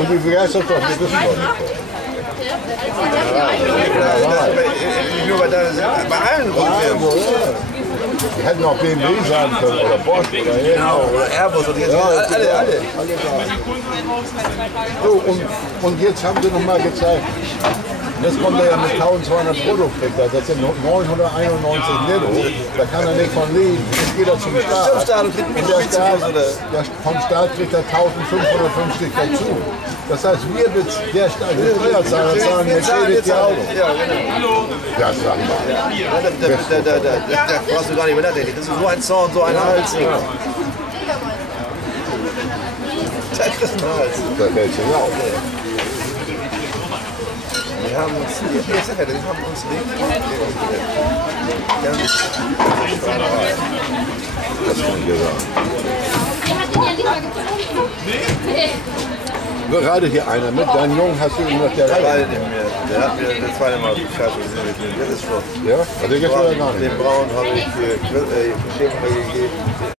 Und die begeistert doch die Düsseldorf. Nicht nur bei allen Rundfirmen. Die hätten auch BMW sagen können oder Bosch oder Genau, oder Airbus oder jetzt alle. So, und jetzt haben sie noch mal gezeigt. Jetzt kommt er ja mit 1200 Produktfilter, das sind 991 netto, da kann er nicht von leben. Jetzt geht er zum Staat. Und vom Staat kriegt er 1550 dazu. Das heißt, wir die Steuerzahler zahlen Mercedes die Auto. Ja, genau. Das sag mal. Da brauchst du gar nicht mehr nachdenken. Das ist so ein Zorn, so ein Hals. Da kriegst du einen Hals. Da fällt sich auf. Wir haben uns, wir haben uns Das kann ich dir sagen. Reitet hier einer mit? Deinen Jungen hast du ihm noch der Reitet nicht mehr. Der hat mir das zweite Mal Scheiße gesehen. Das ist schon. Ja? Also jetzt oder gar nicht? Den Braun habe ich für Chemie gegeben.